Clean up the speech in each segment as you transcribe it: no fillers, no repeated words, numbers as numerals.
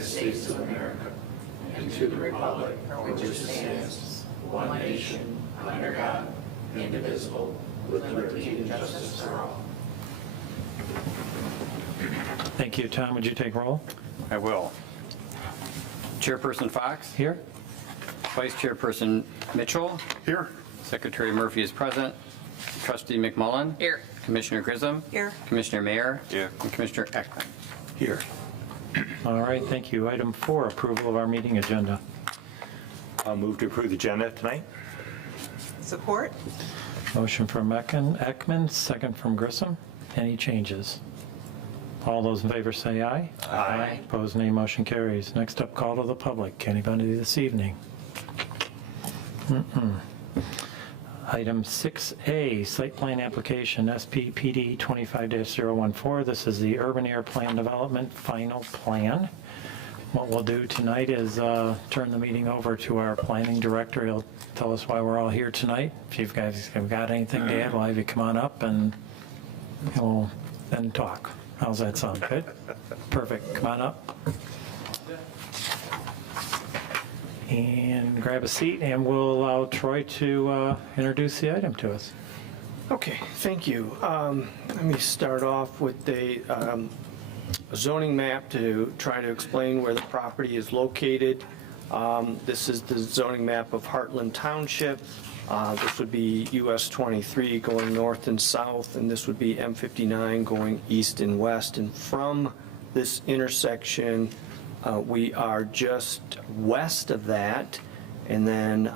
United States of America and to the republic for which it stands, one nation, under God, indivisible, with liberty and justice for all. Thank you. Tom, would you take roll? I will. Chairperson Fox? Here? Vice Chairperson Mitchell? Here. Secretary Murphy is present. Trustee McMullen? Here. Commissioner Grissom? Here. Commissioner Mayer? Here. And Commissioner Ekman. Here. All right, thank you. Item 4, approval of our meeting agenda. I'll move to approve the agenda tonight. Support? Motion from Ekman, second from Grissom. Any changes? All those in favor say aye. Aye. Opposed, nay. Motion carries. Next up, call to the public. Anybody this evening? Item 6A, site plan application, SPPD 25-014. This is the urban air plan development final plan. What we'll do tonight is turn the meeting over to our planning director. He'll tell us why we're all here tonight. If you guys have got anything to add, we'll have you come on up and we'll then talk. How's that sound? Good? Perfect. Come on up. And grab a seat, and we'll allow Troy to introduce the item to us. Okay, thank you. Let me start off with a zoning map to try to explain where the property is located. This is the zoning map of Heartland Township. This would be US 23 going north and south, and this would be M59 going east and west. And from this intersection, we are just west of that, and then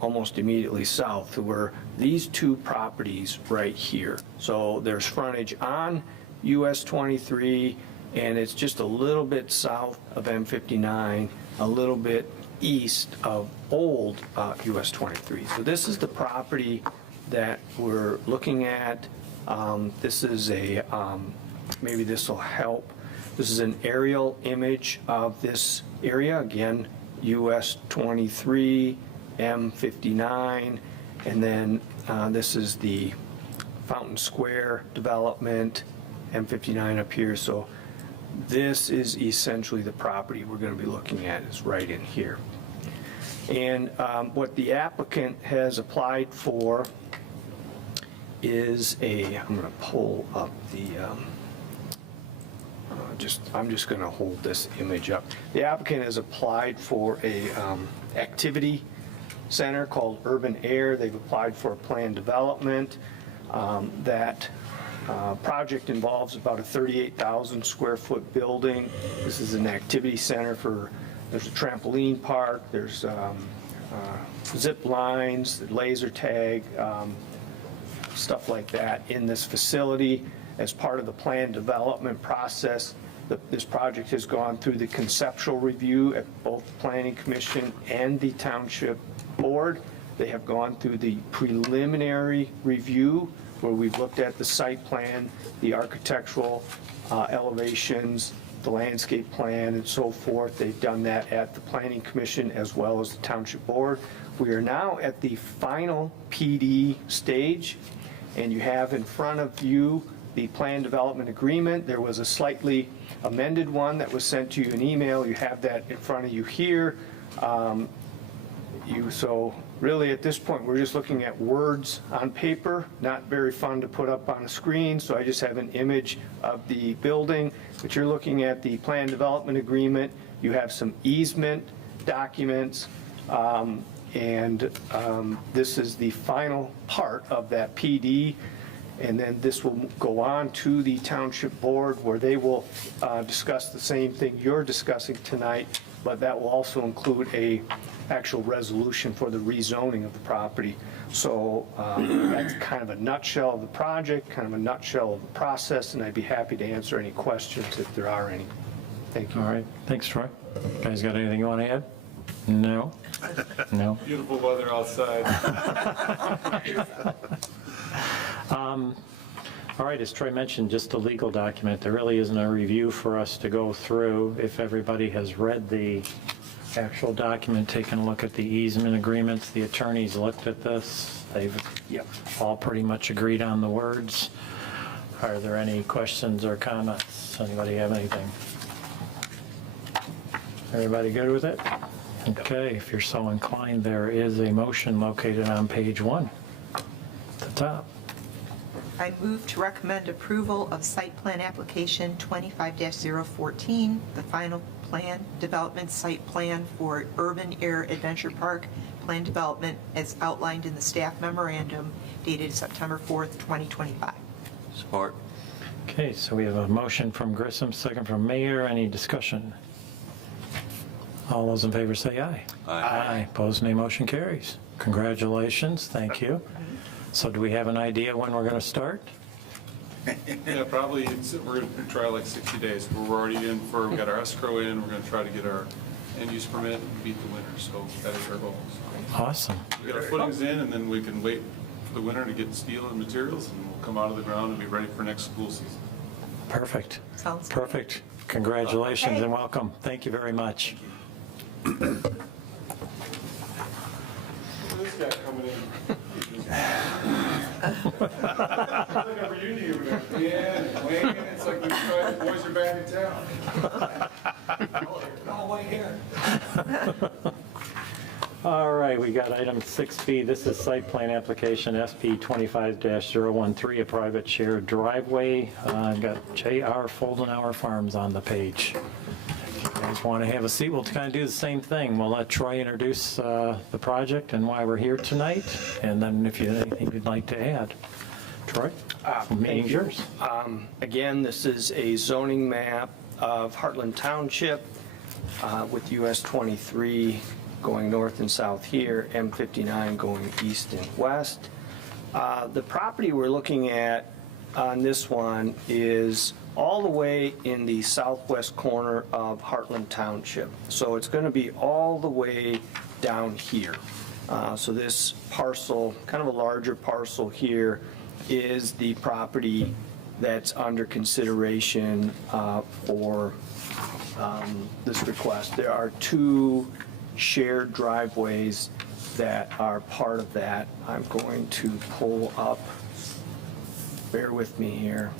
almost immediately south were these two properties right here. So there's frontage on US 23, and it's just a little bit south of M59, a little bit east of old US 23. So this is the property that we're looking at. This is a, maybe this will help. This is an aerial image of this area. Again, US 23, M59, and then this is the Fountain Square development, M59 up here. So this is essentially the property we're going to be looking at is right in here. And what the applicant has applied for is a, I'm going to pull up the, I'm just going to hold this image up. The applicant has applied for a activity center called Urban Air. They've applied for a planned development. That project involves about a 38,000 square foot building. This is an activity center for, there's a trampoline park, there's zip lines, laser tag, stuff like that in this facility. As part of the planned development process, this project has gone through the conceptual review at both the Planning Commission and the Township Board. They have gone through the preliminary review where we've looked at the site plan, the architectural elevations, the landscape plan, and so forth. They've done that at the Planning Commission as well as the Township Board. We are now at the final PD stage, and you have in front of you the plan development agreement. There was a slightly amended one that was sent to you in email. You have that in front of you here. So really at this point, we're just looking at words on paper, not very fun to put up on a screen. So I just have an image of the building, but you're looking at the plan development agreement. You have some easement documents, and this is the final part of that PD. And then this will go on to the Township Board where they will discuss the same thing you're discussing tonight, but that will also include a actual resolution for the rezoning of the property. So that's kind of a nutshell of the project, kind of a nutshell of the process, and I'd be happy to answer any questions if there are any. Thank you. All right. Thanks, Troy. Guys got anything you want to add? No? No? Beautiful weather outside. All right, as Troy mentioned, just a legal document. There really isn't a review for us to go through. If everybody has read the actual document, taken a look at the easement agreements, the attorneys looked at this. They've all pretty much agreed on the words. Are there any questions or comments? Anybody have anything? Everybody good with it? Okay, if you're so inclined, there is a motion located on page 1 at the top. I move to recommend approval of site plan application 25-014, the final plan development site plan for Urban Air Adventure Park plan development as outlined in the staff memorandum dated September 4th, 2025. Support. Okay, so we have a motion from Grissom, second from Mayor. Any discussion? All those in favor say aye. Aye. Opposed, nay. Motion carries. Congratulations, thank you. So do we have an idea when we're going to start? Yeah, probably, we're going to try like 60 days. We're already we got our escrow in, we're going to try to get our end-use permit and beat the winter, so that is our goal. So Awesome. we got our footings in, and then we can wait for the winter to get steel and materials, and we'll come out of the ground and be ready for next school season. Perfect. Sounds good. Perfect. Congratulations Okay. and welcome. Thank you very much. This guy coming in. It's like a reunion over there. Yeah, and Wayne, it's like the boys are back in town. Oh, Wayne here. All right, we got item 6B. This is site plan application SP 25-013, a private shared driveway. I've got J.R. Foldenauer Farms on the page. If you guys want to have a seat, we'll kind of do the same thing. We'll let Troy introduce the project and why we're here tonight, and then if you have anything you'd like to add. Troy? Meeting's yours. Again, this is a zoning map of Heartland Township with US 23 going north and south here, M59 going east and west. The property we're looking at on this one is all the way in the southwest corner of Heartland Township. So it's going to be all the way down here. So this parcel, kind of a larger parcel here, is the property that's under consideration for this request. There are two shared driveways that are part of that. I'm going to pull up, bear with me here.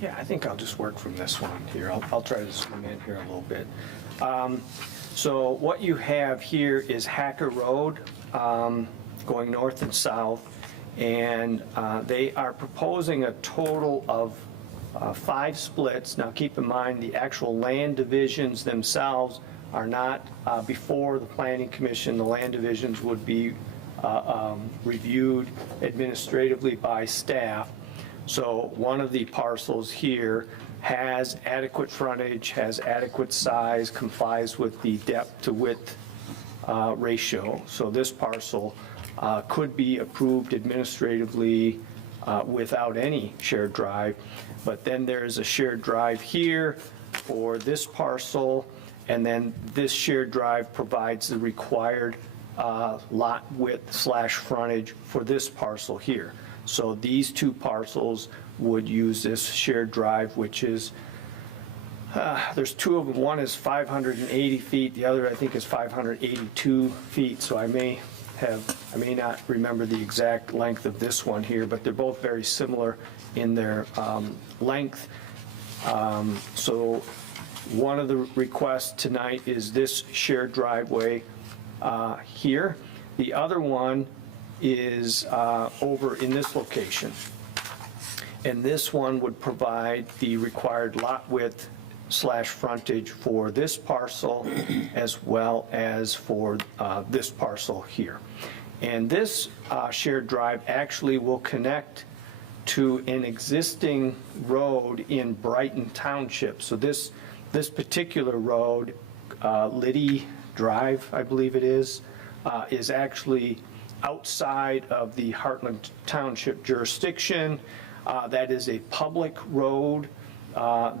Yeah, I think I'll just work from this one here. I'll try to zoom in here a little bit. So what you have here is Hacker Road going north and south, and they are proposing a total of 5 splits. Now keep in mind, the actual land divisions themselves are not before the Planning Commission. The land divisions would be reviewed administratively by staff. So one of the parcels here has adequate frontage, has adequate size, complies with the depth to width ratio. So this parcel could be approved administratively without any shared drive. But then there's a shared drive here for this parcel, and then this shared drive provides the required lot width / frontage for this parcel here. So these two parcels would use this shared drive, which is, there's two of them. One is 580 feet, the other I think is 582 feet. So I may not remember the exact length of this one here, but they're both very similar in their length. So one of the requests tonight is this shared driveway here. The other one is over in this location. And this one would provide the required lot width / frontage for this parcel as well as for this parcel here. And this shared drive actually will connect to an existing road in Brighton Township. So this particular road, Liddy Drive, I believe it is actually outside of the Heartland Township jurisdiction. That is a public road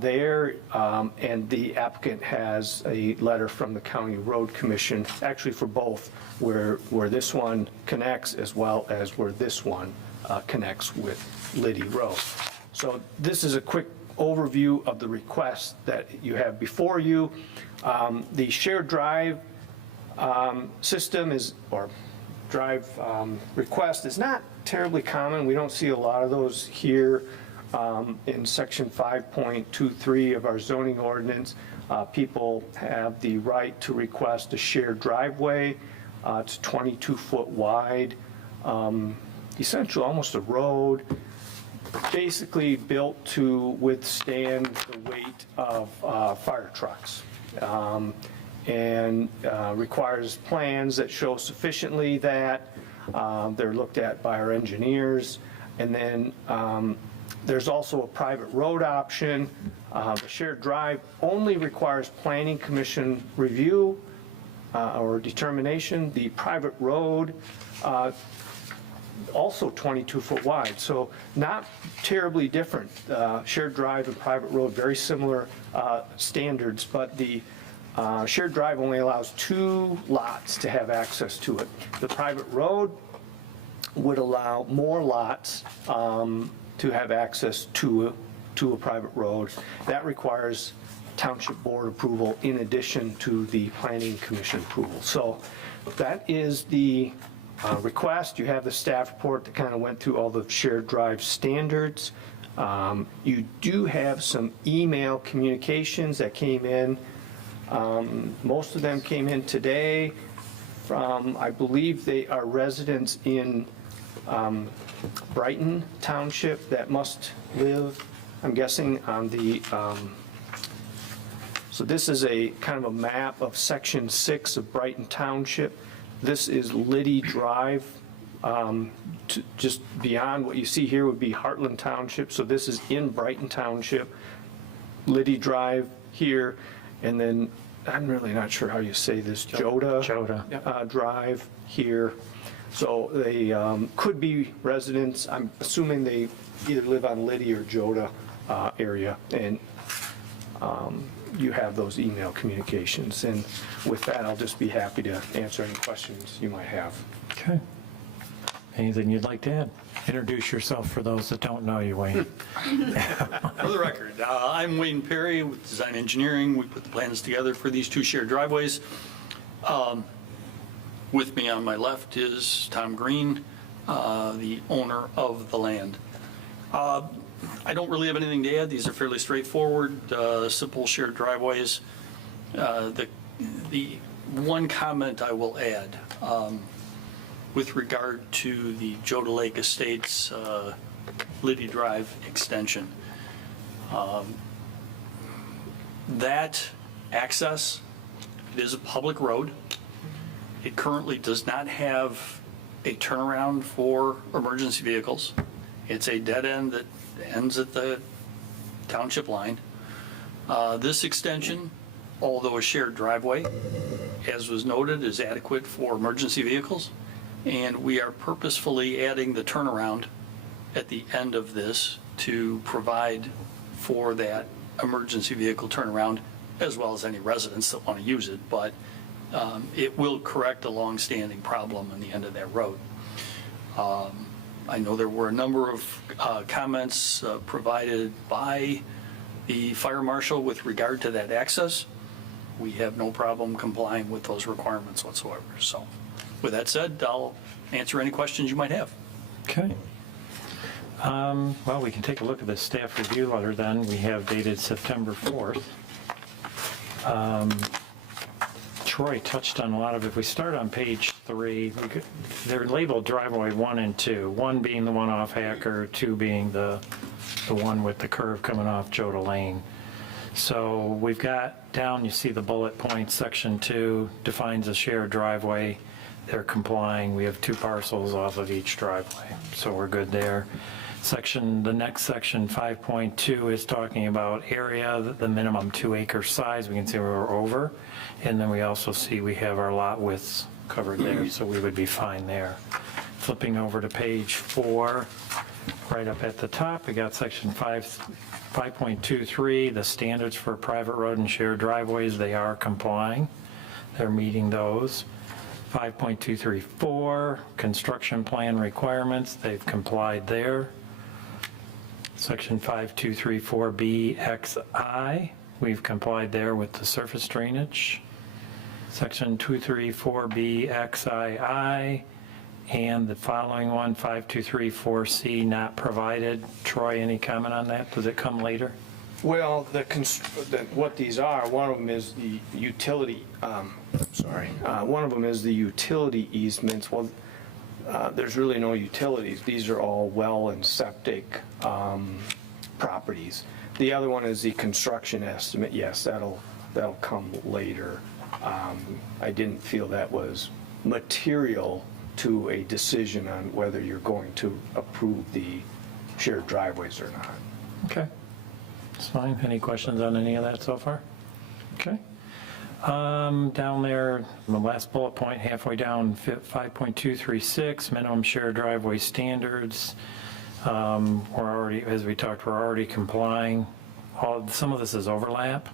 there, and the applicant has a letter from the County Road Commission, actually for both, where this one connects as well as where this one connects with Liddy Road. So this is a quick overview of the request that you have before you. The shared drive system is, or drive request is not terribly common. We don't see a lot of those here In section 5.23 of our zoning ordinance, people have the right to request a shared driveway. It's 22-foot wide, essentially almost a road, basically built to withstand the weight of fire trucks. And requires plans that show sufficiently that they're looked at by our engineers. And then there's also a private road option. The shared drive only requires planning commission review or determination. The private road, also 22-foot wide, so not terribly different. Shared drive and private road, very similar standards, but the shared drive only allows 2 lots to have access to it. The private road would allow more lots to have access to a private road. That requires township board approval in addition to the planning commission approval. So that is the request. You have the staff report that kind of went through all the shared drive standards. You do have some email communications that came in. Most of them came in today from, I believe they are residents in Brighton Township that must live, I'm guessing, on the, so this is a kind of a map of section 6 of Brighton Township. This is Liddy Drive. Just beyond what you see here would be Heartland Township. So this is in Brighton Township. Liddy Drive here. And then, I'm really not sure how you say this, Joda Drive here. So they could be residents. I'm assuming they either live on Liddy or Joda area. And you have those email communications. And with that, I'll just be happy to answer any questions you might have. Okay. Anything you'd like to add? Introduce yourself for those that don't know you, Wayne. For the record, I'm Wayne Perry with Design Engineering. We put the plans together for these 2 shared driveways. With me on my left is Tom Green, the owner of the land. I don't really have anything to add. These are fairly straightforward, simple shared driveways. The one comment I will add, with regard to the Joda Lake Estates Liddy Drive extension. That access is a public road. It currently does not have a turnaround for emergency vehicles. It's a dead end that ends at the township line. This extension, although a shared driveway, as was noted, is adequate for emergency vehicles. And we are purposefully adding the turnaround at the end of this to provide for that emergency vehicle turnaround, as well as any residents that want to use it. But it will correct a long-standing problem on the end of that road. I know there were a number of comments provided by the fire marshal with regard to that access. We have no problem complying with those requirements whatsoever. So with that said, I'll answer any questions you might have. Okay. Well, we can take a look at the staff review letter then. We have dated September 4th. Troy touched on a lot of it. If we start on page 3, they're labeled driveway 1 and 2, 1 being the one off Hacker, 2 being the one with the curve coming off Joda Lane. So we've got down, you see the bullet points, section 2 defines a shared driveway. They're complying. We have 2 parcels off of each driveway, so we're good there. The next section, 5.2, is talking about area, the minimum 2-acre size. We can see we're over. And then we also see we have our lot widths covered there, so we would be fine there. Flipping over to page 4, right up at the top, we got section 5.23, the standards for private road and shared driveways. They are complying. They're meeting those. 5.234, construction plan requirements. They've complied there. Section 5234BXI, we've complied there with the surface drainage. Section 234BXII and the following one, 5234C, not provided. Troy, any comment on that? Does it come later? Well, what these are, one of them is the utility, one of them is the utility easements. Well, there's really no utilities. These are all well and septic properties. The other one is the construction estimate. Yes, that'll come later. I didn't feel that was material to a decision on whether you're going to approve the shared driveways or not. Okay, that's fine. Any questions on any of that so far? Okay. Down there, the last bullet point, halfway down, 5.236, minimum shared driveway standards. We're already, as we talked, we're already complying. Some of this is overlap.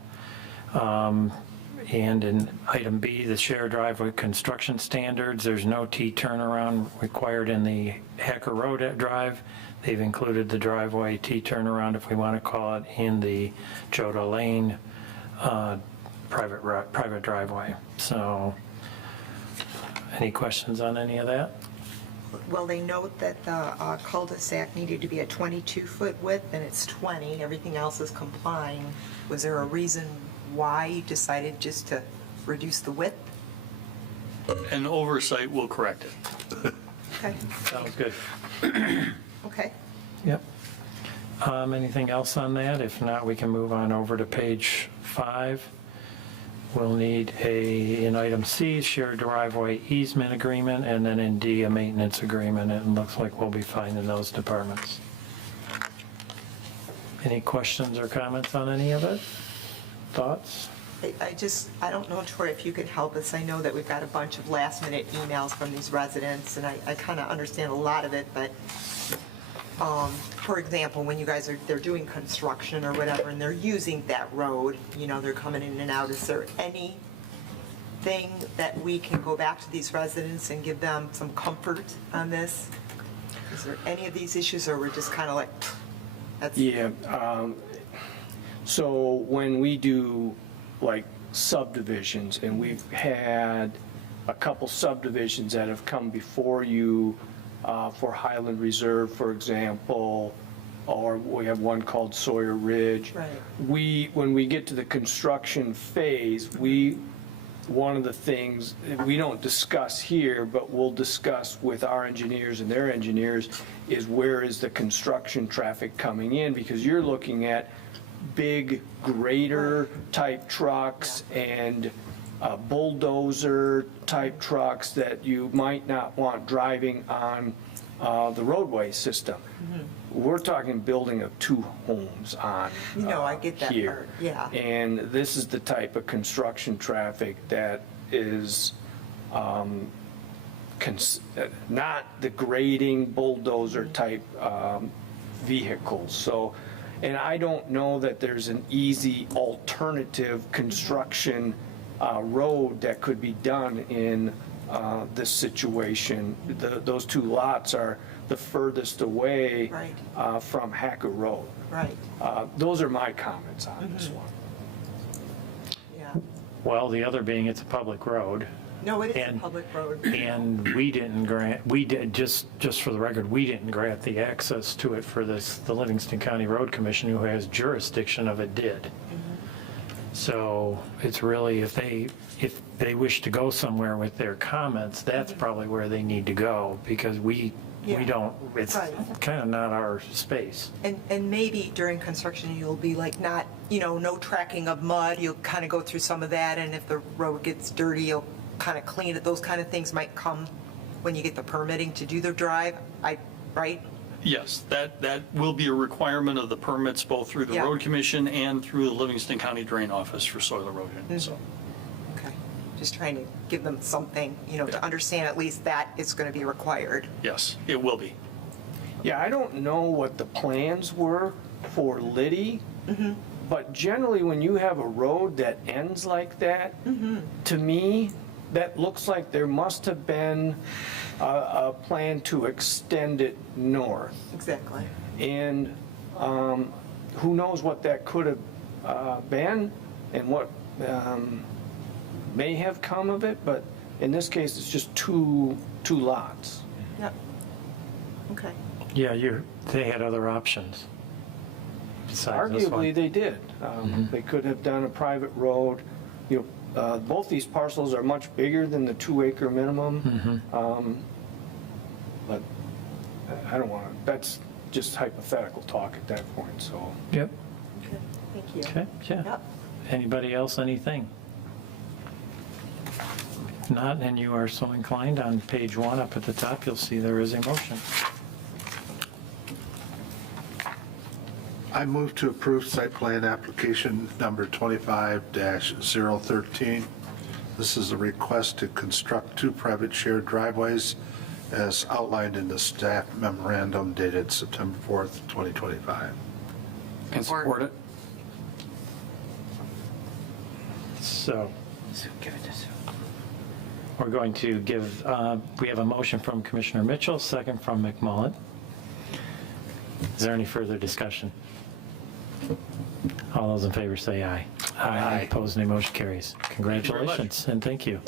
And in item B, the shared driveway construction standards, there's no T turnaround required in the Hacker Road Drive. They've included the driveway T turnaround, if we want to call it, in the Joda Lane private driveway. So, any questions on any of that? Well, they note that the cul-de-sac needed to be a 22-foot width, and it's 20. Everything else is complying. Was there a reason why you decided just to reduce the width? An oversight will correct it. Okay, Sounds good. okay. Yep. Anything else on that? If not, we can move on over to page 5. We'll need in item C, shared driveway easement agreement, and then in D, a maintenance agreement. It looks like we'll be fine in those departments. Any questions or comments on any of it? Thoughts? I don't know, Troy, if you could help us. I know that we've got a bunch of last-minute emails from these residents, and I kind of understand a lot of it, but, for example, when you guys they're doing construction or whatever, and they're using that road, they're coming in and out, is there anything that we can go back to these residents and give them some comfort on this? Is there any of these issues, or we're just kind of like, that's... Yeah, so when we do like subdivisions, and we've had a couple subdivisions that have come before you for Highland Reserve, for example, or we have one called Sawyer Ridge. Right. When we get to the construction phase, one of the things we don't discuss here, but we'll discuss with our engineers and their engineers, is where is the construction traffic coming in, because you're looking at big grader type trucks and bulldozer type trucks that you might not want driving on the roadway system. We're talking building of 2 homes on I get that here. part, yeah. And this is the type of construction traffic that is not the grading bulldozer type vehicles. So, and I don't know that there's an easy alternative construction road that could be done in this situation. Those 2 lots are the furthest away Right. From Hacker Road. Right, Those are my comments on this one. yeah. Well, the other being it's a public road. No, it is a And- public road. And we did, just for the record, we didn't grant the access to it for this, the Livingston County Road Commission, who has jurisdiction of it, did. So it's really, if they wish to go somewhere with their comments, that's probably where they need to go, because we don't, it's Right. kind of not our space. And maybe during construction, you'll be like not, no tracking of mud, you'll kind of go through some of that, and if the road gets dirty, you'll kind of clean it. Those kind of things might come when you get the permitting to do the drive, right? Yes, that will be a requirement of the permits, both through the Yeah. Road Commission and through the Livingston County Drain Office for soil erosion, so. Okay, just trying to give them something, to understand at least that it's going to be required. Yes, it will be. Yeah, I don't know what the plans were for Liddy, but generally when you have a road that ends like that, to me, that looks like there must have been a plan to extend it north. Exactly. And who knows what that could have been and what may have come of it, but in this case, it's just two lots. Yep. Okay. Yeah, they had other options besides this one. Arguably, they did. They could have done a private road. You know, both these parcels are much bigger than the 2-acre minimum. But I don't want to, that's just hypothetical talk at that point, so. Yep, Okay, thank you. okay, yeah. Yep. Anybody else, anything? If not, and you are so inclined, on page 1 up at the top, you'll see there is a motion. I move to approve site plan application number 25-013. This is a request to construct 2 private shared driveways as outlined in the staff memorandum dated September 4th, 2025. And support it. So, we're going to give, we have a motion from Commissioner Mitchell, second from McMullen. Is there any further discussion? All those in favor say aye. Aye. Opposed, nay. Motion carries. Congratulations, and thank you.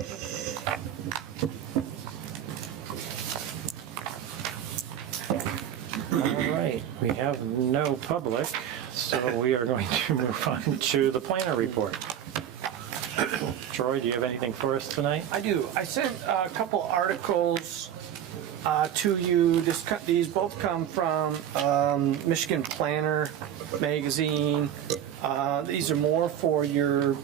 All right, we have no public, so we are going to move on to the planner report. Troy, do you have anything for us tonight? I do. I sent a couple articles to you. These both come from Michigan Planner magazine. These are more for your,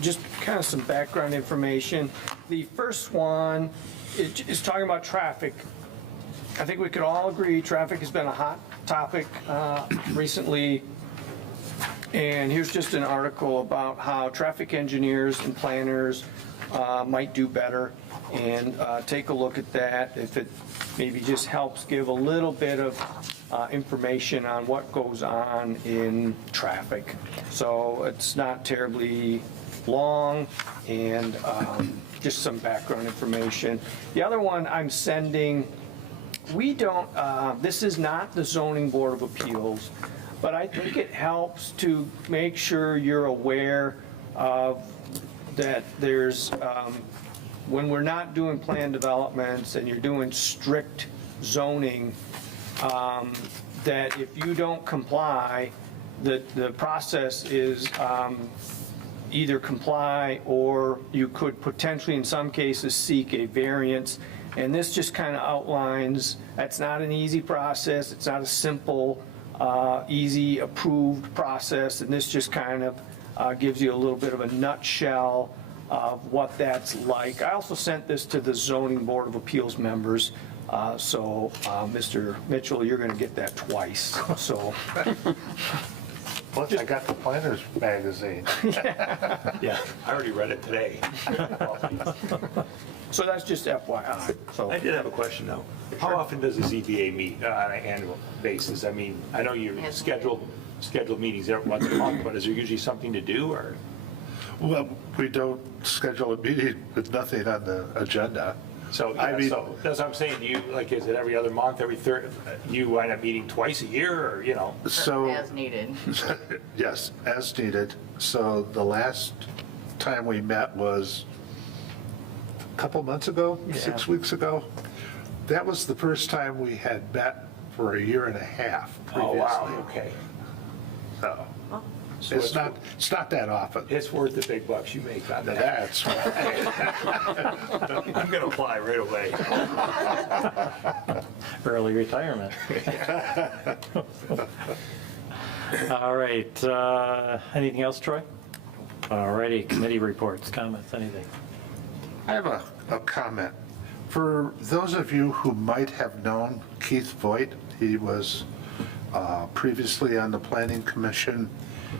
just kind of some background information. The first one is talking about traffic. I think we could all agree traffic has been a hot topic recently. And here's just an article about how traffic engineers and planners might do better, and take a look at that if it maybe just helps give a little bit of information on what goes on in traffic. So it's not terribly long, and just some background information. The other one I'm sending, we don't, this is not the Zoning Board of Appeals, but I think it helps to make sure you're aware of that there's, when we're not doing plan developments and you're doing strict zoning, that if you don't comply, the process is either comply or you could potentially, in some cases, seek a variance. And this just kind of outlines, that's not an easy process, it's not a simple, easy approved process, and this just kind of gives you a little bit of a nutshell of what that's like. I also sent this to the Zoning Board of Appeals members, so Mr. Mitchell, you're going to get that twice, so. Plus, I got the Planners magazine. Yeah, I already read it today. So that's just FYI, so. I did have a question, though. How often does the ZBA meet on an annual basis? I mean, I know you're scheduled meetings every once a month, but is there usually something to do, or? Well, we don't schedule a meeting with nothing on the agenda. So, I yeah, mean- so that's what I'm saying. Do you, like, is it every other month, every third? You wind up meeting twice a year, or, you know? So, As needed. yes, as needed. So the last time we met was a couple months ago, 6 weeks ago. That was the first time we had met for a year and a half Oh, previously. wow, okay. So So it's not that often. It's worth the big bucks you make on that. That's right. I'm going to apply right away. Early retirement. All right, anything else, Troy? All righty, committee reports, comments, anything? I have a comment. For those of you who might have known Keith Voigt, he was previously on the Planning Commission.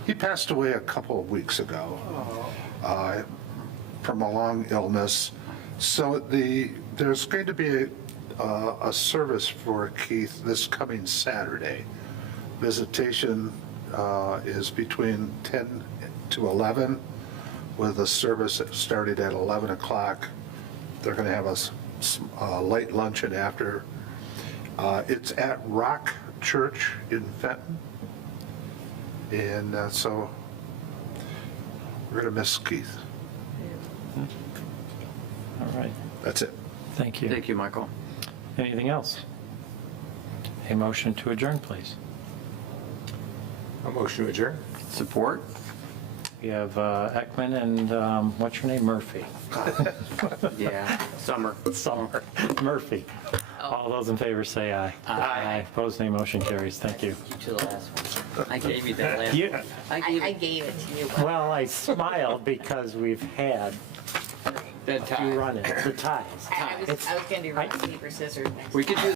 He passed away a couple of weeks ago from a long illness. So there's going to be a service for Keith this coming Saturday. Visitation is between 10 to 11 with a service starting at 11 o'clock. They're going to have a late luncheon after. It's at Rock Church in Fenton. And so we're going to miss Keith. All right. That's it. Thank you. Thank you, Michael. Anything else? A motion to adjourn, please. A motion to adjourn? Support? We have Ekman and, what's your name, Murphy? Yeah. Summer. Summer. Murphy. All those in favor say aye. Aye. Opposed, nay, motion carries. Thank you. To the last one. I gave you that last You- one. I gave it to you, but Well, I smiled because we've had That you time. run it, the ties. I was gonna do rock, paper, scissors next. We could do